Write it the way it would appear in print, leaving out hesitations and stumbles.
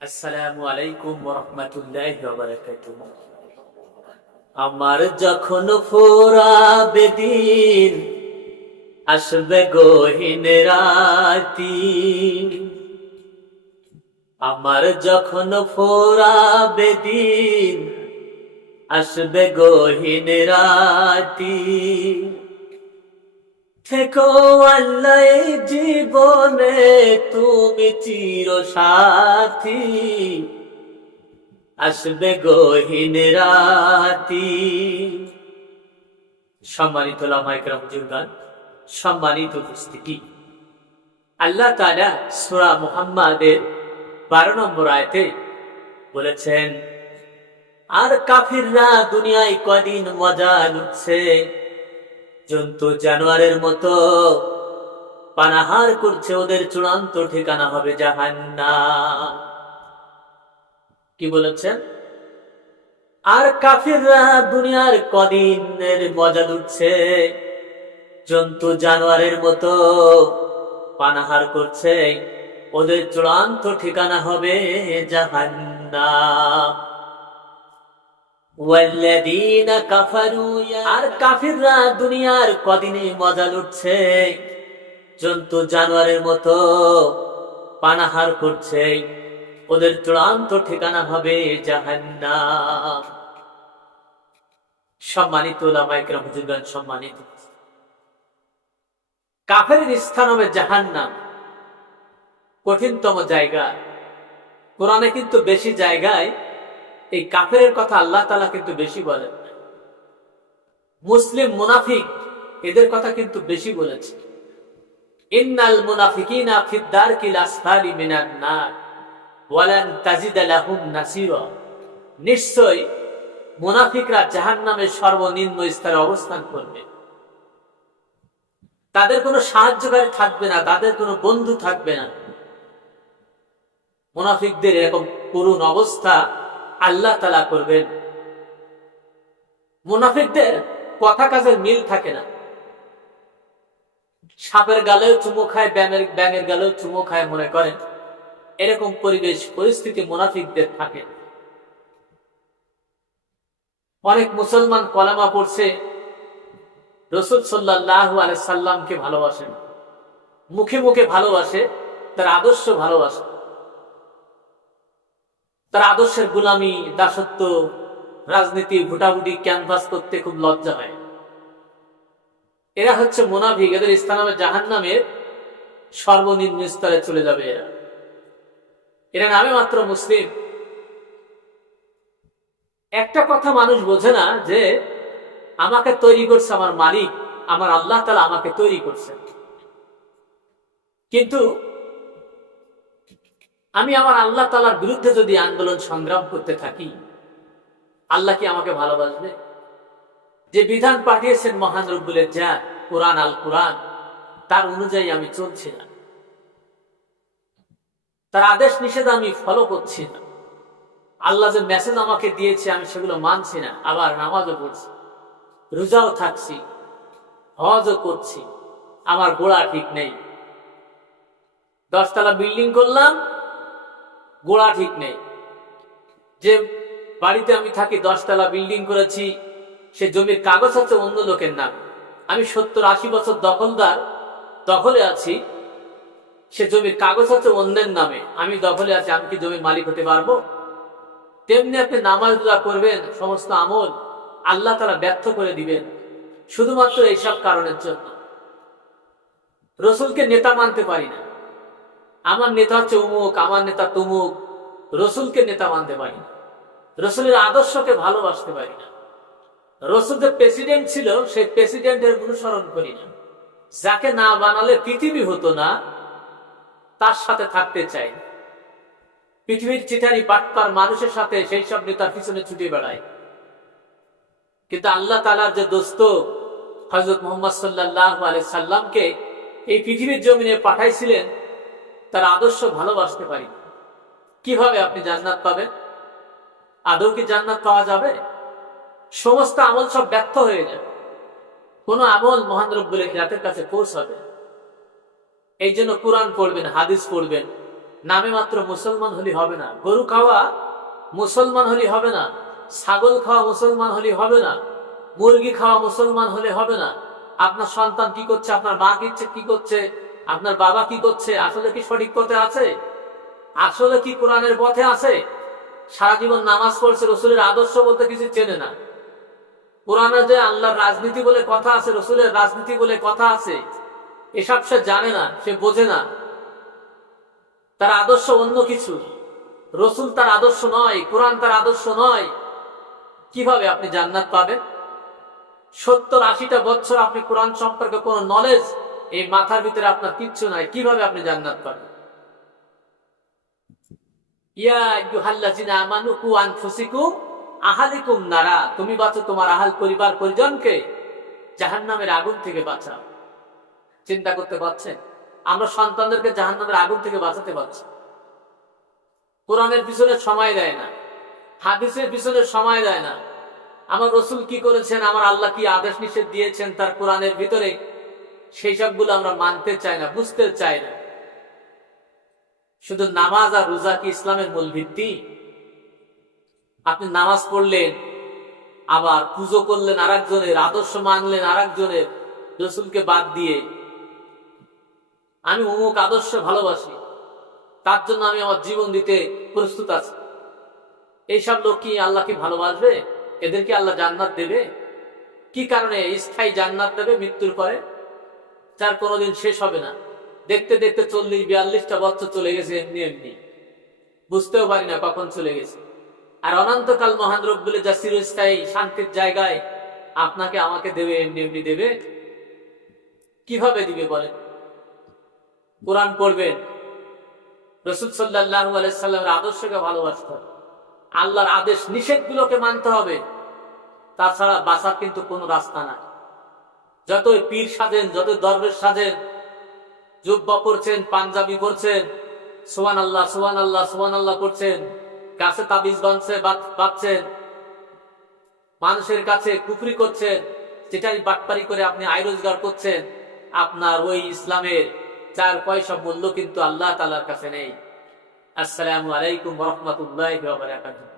আসসালামু আলাইকুম ওয়া রাহমাতুল্লাহি ওয়া বারাকাতুহু। আমার যখন ফোরাবে দিন, আসবে গহীন রাতি। আমার যখন ফোরাবে দিন, আসবে গহীন রাতি। থেকো আল্লাহ এই জীবনে, তুমি চির সাথী। আসবে গহীন রাতি। সম্মানিত উলামায়ে কেরাম, বুজুর্গান, সম্মানিত উপস্থিতি, আল্লাহ তাআলা সূরা মুহাম্মাদের 12 নম্বর আয়াতে বলেছেন, আর কাফিররা দুনিয়ায় কয়দিন মজা লুটছে, জন্তু জানোয়ারের মতো পানাহার করছে, ওদের চূড়ান্ত ঠিকানা হবে জাহান্নাম। কি বলেছেন? আর কাফিররা দুনিয়ার কদিনের মজা লুটছে, জন্তু জানোয়ারের মতো পানাহার করছে, ওদের চূড়ান্ত ঠিকানা হবে জাহান্নাম। ওয়াল্লাযীনা কাফারু, আর কাফিররা দুনিয়ার কদিনে মজা লুটছে, জন্তু জানোয়ারের মতো পানাহার করছে, ওদের চূড়ান্ত ঠিকানা হবে জাহান্নাম। সম্মানিত উলামায়ে কেরাম, বুজুর্গান, সম্মানিত, কাফেরের স্থান হবে জাহান্নাম, কঠিনতম জায়গা। কোরআনে কিন্তু বেশি জায়গায় এই কাফেরের কথা আল্লাহ তাআলা কিন্তু বেশি বলেন। মুসলিম মুনাফিক এদের কথা কিন্তু বেশি বলেছে। ইন্নাল মুনাফিকিনা ফিদ দারকিল আসফালি মিনান নার ওয়ালান তাজিদা লাহুম নাসিরা। নিশ্চয় মুনাফিকরা জাহান্নামের সর্বনিম্ন স্তরে অবস্থান করবে। তাদের কোনো সাহায্যকারী থাকবে না, তাদের কোনো বন্ধু থাকবে না। মুনাফিকদের এরকম করুণ অবস্থা আল্লাহ তাআলা করবেন। মুনাফিকদের কথা কাজের মিল থাকে না। সাপের গালেও চুমো খায়, ব্যাঙের গালেও চুমো খায় মনে করেন, এরকম পরিবেশ পরিস্থিতি মুনাফিকদের থাকে। অনেক মুসলমান কলেমা পড়ছে, রাসূল সাল্লাল্লাহু আলাইহি সাল্লামকে ভালোবাসেন, মুখে মুখে ভালোবাসে, তার আদর্শ ভালোবাসে, তার আদর্শের গোলামি, দাসত্ব, রাজনীতি, ভোটাভুটি ক্যানভাস করতে খুব লজ্জা হয়। এরা হচ্ছে মুনাফিক। এদের স্থান হবে জাহান্নামের সর্বনিম্ন স্তরে চলে যাবে। এরা নামে মাত্র মুসলিম। একটা কথা মানুষ বোঝে না, যে আমাকে তৈরি করছে আমার মালিক, আমার আল্লাহ তাআলা আমাকে তৈরি করছে, কিন্তু আমি আমার আল্লাহ তাআলার বিরুদ্ধে যদি আন্দোলন সংগ্রাম করতে থাকি, আল্লাহ কি আমাকে ভালোবাসবে? যে বিধান পাঠিয়েছেন মহান রব্বুল ইজ্জাত, কোরআন, আল কোরআন, তার অনুযায়ী আমি চলছি না, তার আদেশ নিষেধ আমি ফলো করছি না, আল্লাহ যে মেসেজ আমাকে দিয়েছে আমি সেগুলো মানছি না, আবার নামাজও পড়ছি, রোজাও থাকছি, হজও করছি, আমার গোড়া ঠিক নেই। 10 তলা বিল্ডিং করলাম, গোড়া ঠিক নেই। যে বাড়িতে আমি থাকি 10 তলা বিল্ডিং করেছি, সে জমির কাগজ হচ্ছে অন্য লোকের নাম। আমি 70-80 বছর দখলে আছি, সে জমির কাগজ হচ্ছে অন্যের নামে, আমি দখলে আছি, আমি কি জমির মালিক হতে পারবো? তেমনি আপনি নামাজ রোজা করবেন, সমস্ত আমল আল্লাহ তাআলা ব্যর্থ করে দিবেন, শুধুমাত্র এইসব কারণের জন্য। রসুলকে নেতা মানতে পারি না, আমার নেতা হচ্ছে অমুক, আমার নেতা তমুক, রসুলকে নেতা মানতে পারি না, রসুলের আদর্শকে ভালোবাসতে পারি না। রসুল যে প্রেসিডেন্ট ছিল, সেই প্রেসিডেন্টের অনুসরণ করি না। যাকে না বানালে পৃথিবী হতো না, তার সাথে থাকতে চাই। পৃথিবীর চিটারি বাটপার মানুষের সাথে সেই সব নেতার পিছনে ছুটে বেড়ায়। কিন্তু আল্লাহ তাআলার যে দোস্ত হযরত মুহাম্মদ সাল্লাল্লাহু আলাইহি সাল্লামকে এই পৃথিবীর জমিনে পাঠাইছিলেন, তার আদর্শ ভালোবাসতে পারি। কিভাবে আপনি জান্নাত পাবেন? আদৌ কি জান্নাত পাওয়া যাবে? সমস্ত আমল সব ব্যর্থ হয়ে যাবে, কোন আমল মহান রব্বুল ইজ্জাতের কাছে পৌঁছাবে। এই জন্য কোরআন পড়বেন, হাদিস পড়বেন, নামে মাত্র মুসলমান হলে হবে না। গরু খাওয়া মুসলমান হলে হবে না, ছাগল খাওয়া মুসলমান হলে হবে না, মুরগি খাওয়া মুসলমান হলে হবে না। আপনার সন্তান কি করছে, আপনার মা কি করছে, আপনার বাবা কি করছে, আসলে কি সঠিক পথে আছে, আসলে কি কোরআনের পথে আছে? সারা জীবন নামাজ পড়ছে, রসুলের আদর্শ বলতে কিছু চেনে না। কোরআনে যে আল্লাহর রাজনীতি বলে কথা আছে, রসুলের রাজনীতি বলে কথা আছে, এসব সে জানে না, সে বোঝে না। তার আদর্শ অন্য কিছু, রসুল তার আদর্শ নয়, কোরআন তার আদর্শ নয়। কিভাবে আপনি জান্নাত পাবেন? 70-80টা বছর আপনি কোরআন সম্পর্কে কোনো নলেজ এই মাথার ভিতরে আপনার কিচ্ছু নাই, কিভাবে আপনি জান্নাত পাবেন? ইয়া আইয়ুহাল্লাযিনা আমানু কু আনফুসিকুম আহালিকুম নারা, তুমি বাঁচো তোমার আহাল পরিবার পরিজনকে জাহান্নামের আগুন থেকে বাঁচাও। চিন্তা করতে পারছেন? আমরা সন্তানদেরকে জাহান্নামের আগুন থেকে বাঁচাতে পারছি। কোরআনের পিছনে সময় দেয় না, হাদিসের পিছনে সময় দেয় না। আমার রসুল কি করেছেন, আমার আল্লাহ কি আদেশ নিষেধ দিয়েছেন তার কোরআনের ভিতরে, সেই সবগুলো আমরা মানতে চাই না, বুঝতে চাই না। শুধু নামাজ আর রোজা কি ইসলামের মূল ভিত্তি? আপনি নামাজ পড়লেন, আবার পুজো করলেন আরেকজনের, আদর্শ মানলেন আরেকজনের, রসুলকে বাদ দিয়ে। আমি অমুক আদর্শ ভালোবাসি, তার জন্য আমি আমার জীবন দিতে প্রস্তুত আছি। এইসব লোক কি আল্লাহকে ভালোবাসবে? এদেরকে আল্লাহ জান্নাত দেবে? কি কারণে স্থায়ী জান্নাত দেবে? মৃত্যুর পরে, যার কোনোদিন শেষ হবে না। দেখতে দেখতে 40-42টা বছর চলে গেছে এমনি এমনি, বুঝতেও পারি না কখন চলে গেছে। আর অনন্তকাল মহান রব্বুল যা চিরস্থায়ী শান্তির জায়গায় আপনাকে আমাকে দেবে, এমনি এমনি দেবে? কিভাবে দিবে বলেন? কোরআন পড়বেন, রাসূল সাল্লাল্লাহু আলাইহি সাল্লামের আদর্শকে ভালোবাসতে হবে, আল্লাহর আদেশ নিষেধগুলোকে মানতে হবে। তাছাড়া বাঁচার কিন্তু কোনো রাস্তা নাই। যতই পীর সাজেন, যত দরবেশ সাজেন, জুব্বা পরছেন, পাঞ্জাবি পরছেন, সুবহানাল্লাহ সুবহানাল্লাহ সুবহানাল্লাহ করছেন, গাছে তাবিজ বাঁধছেন, মানুষের কাছে কুফরি করছেন, যেটাই বাটপারি করে আপনি আয় রোজগার করছেন, আপনার ওই ইসলামের 4 পয়সা মূল্য কিন্তু আল্লাহ তাআলার কাছে নেই। আসসালামু আলাইকুম ওয়া রাহমাতুল্লাহি ওয়া বারাকাতুহু।